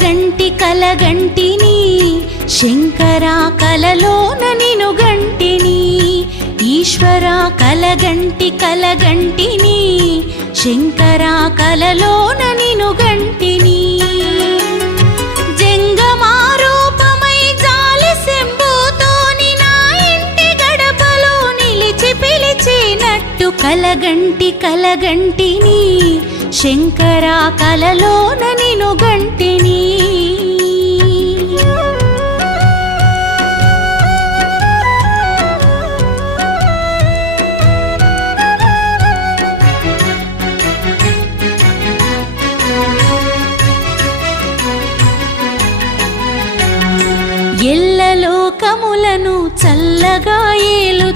కలగంటిని శంకరా కలలోన నిను గంటిని ఈశ్వరా కలగంటిని శంకరా కలలోన నిను గంటిని జంగమారూపమై జాలి శంభుతోని నా ఇంటి గడపలో నిలిచి పిలిచినట్టు కలగంటిని శంకరా కలలోన నిను గంటిని ఎల్లలోకములను చల్లగా ఏలు